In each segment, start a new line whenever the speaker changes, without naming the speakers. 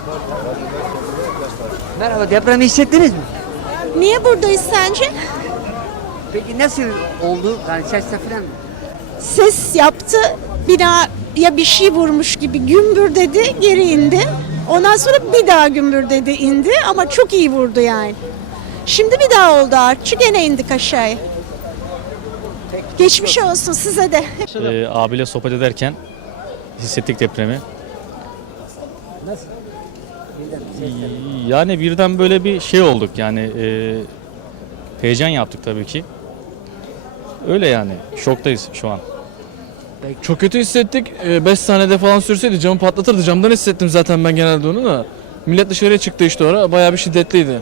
Merhaba, depremi hissettiniz mi?
Niye buradayız sence?
Peki nasıl oldu? Yani sesle falan mı?
Ses yaptı, binaya bir şey vurmuş gibi gümbür dedi, geri indi. Ondan sonra bir daha gümbür dedi, indi ama çok iyi vurdu yani. Şimdi bir daha oldu artçı, gene indik aşağıya. Geçmiş olsun size de.
Abiyle sohbet ederken hissettik depremi.
Nasıl?
Yani birden böyle bir şey olduk yani heyecan yaptık tabii ki. Öyle yani şoktayız şu an.
Çok kötü hissettik. 5 saniyede falan sürseydi camı patlatırdı. Camdan hissettim zaten ben genelde onu da. Millet dışarıya çıktı işte oraya. Bayağı bir şiddetliydi.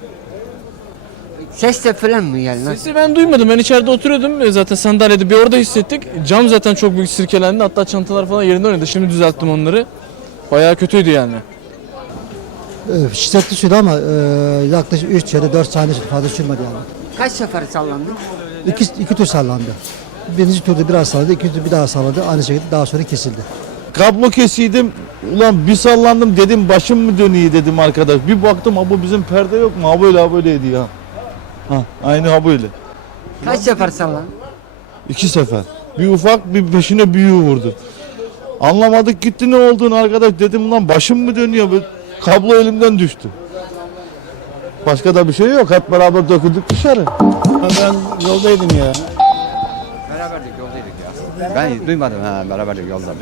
Sesle falan mı yani? Nasıl?
Sesi ben duymadım. Ben içeride oturuyordum. Zaten sandalyede bir orada hissettik. Cam zaten çok büyük sirkelendi. Hatta çantalar falan yerinde oynadı. Şimdi düzelttim onları. Bayağı kötüydü yani.
Şiddetli sürdü ama yaklaşık 3 ya da 4 saniye sürdü. Fazla sürmedi yani.
Kaç sefer sallandı?
İki tur sallandı. Birinci turda biraz salladı, ikinci tur bir daha salladı. Aynı şekilde daha sonra kesildi.
Kablo kesiydim. Ulan bir sallandım dedim başım mı dönüyor dedim arkadaş. Bir baktım ha bu bizim perde yok mu? Ha böyle ha böyleydi ya. Ha aynı ha böyle.
Kaç sefer sallandı?
2 sefer. Bir ufak bir peşine büyüğü vurdu. Anlamadık gitti ne olduğunu arkadaş dedim ulan başım mı dönüyor? Böyle kablo elimden düştü. Başka da bir şey yok. Hep beraber döküldük dışarı.
Ben yoldaydım ya.
Beraberdik yoldaydık ya. Ben duymadım ha beraberdik yolda.